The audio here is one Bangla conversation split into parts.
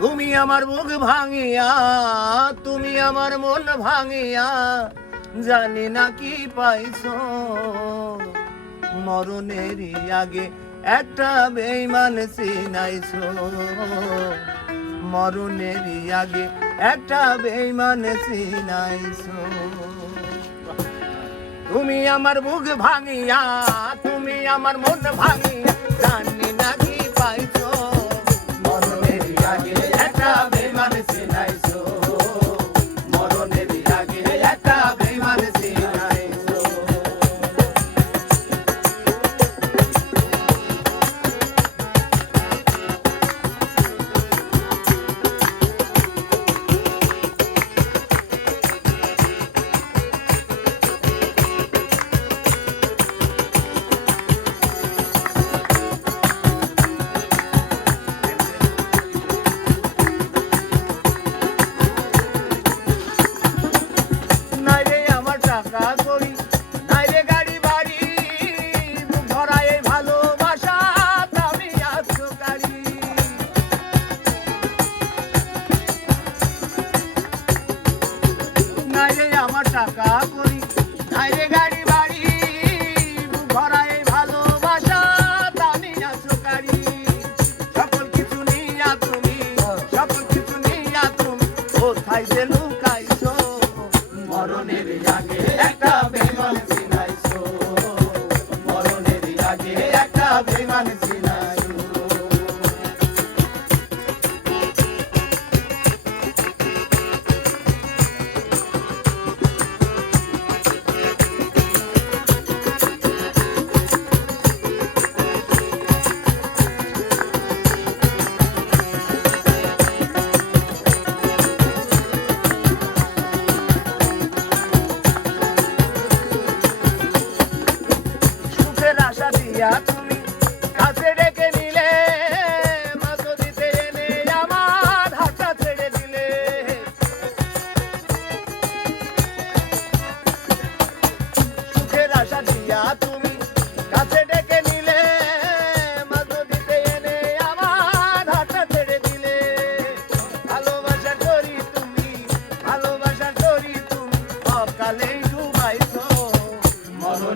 তুমি আমার মুখ ভাঙিয়া, তুমি আমার মন ভাঙিয়া, জানি না কি পাইছ। মরণেরই আগে একটা বেইমান চিনাইছো মরণেরই আগে একটা বেইমান চিনাইছো তুমি আমার মুখ ভাঙিয়া, তুমি আমার মন ভাঙিয়া, জানি রে গাড়ি বাড়ি ভরায় ভালোবাসা গাড়ি। আমার টাকা মরণের আগে দিয়া তুমি কাছে ডেকে নিলে মাতো দিতে এনে আমার হাতটা ছেড়ে দিলে। সুখের আশা দিয়া তুমি কাছে ডেকে নিলে মাতো দিতে এনে আমার হাতটা ছেড়ে দিলে। ভালোবাসা করি তুমি, ভালোবাসা করি তুমি, অকালেই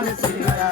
বেমান চিনাইছো